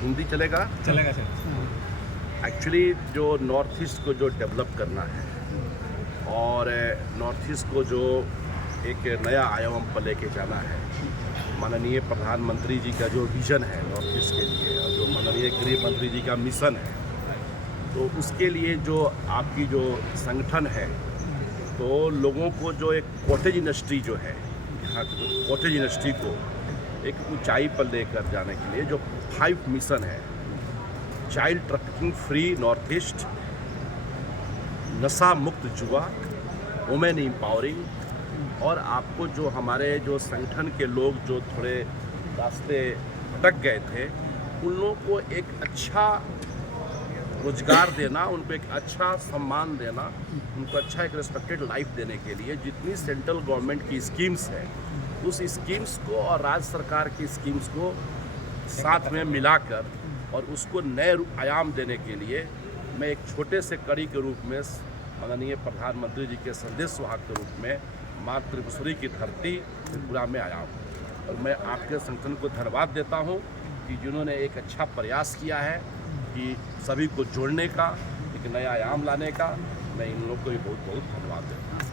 हिंदी चलेगा? चलेगा sir. Actually जो नॉर्थ ईस्ट को जो डेवलप करना है और नॉर्थ ईस्ट को जो एक नया आयाम पर लेके जाना है, माननीय प्रधानमंत्री जी का जो विज़न है नॉर्थ ईस्ट के लिए और जो माननीय गृह मंत्री जी का मिशन है, तो उसके लिए जो आपकी जो संगठन है, तो लोगों को जो एक कॉटेज इंडस्ट्री जो है, यहाँ की जो कॉटेज इंडस्ट्री को एक ऊंचाई पर लेकर जाने के लिए जो 5 मिशन है, child trafficking free north east, नशा मुक्त युवा, वुमेन एम्पावरिंग, और आपको जो हमारे जो संगठन के लोग जो थोड़े रास्ते भटक गए थे, उन लोगों को एक अच्छा रोजगार देना, उनको एक अच्छा सम्मान देना, उनको अच्छा एक रिस्पेक्टेड लाइफ देने के लिए जितनी सेंट्रल गवर्नमेंट की स्कीम्स है, उस स्कीम्स को और राज्य सरकार की स्कीम्स को साथ में मिलाकर और उसको नए आयाम देने के लिए मैं एक छोटे से कड़ी के रूप में माननीय प्रधानमंत्री जी के संदेश वाहक के रूप में माँ त्रिपुरेश्वरी की धरती त्रिपुरा में आया हूँ। और मैं आपके संगठन को धन्यवाद देता हूँ कि जिन्होंने एक अच्छा प्रयास किया है कि सभी को जोड़ने का, एक नया आयाम लाने का। मैं इन लोगों को भी बहुत बहुत धन्यवाद देता हूँ।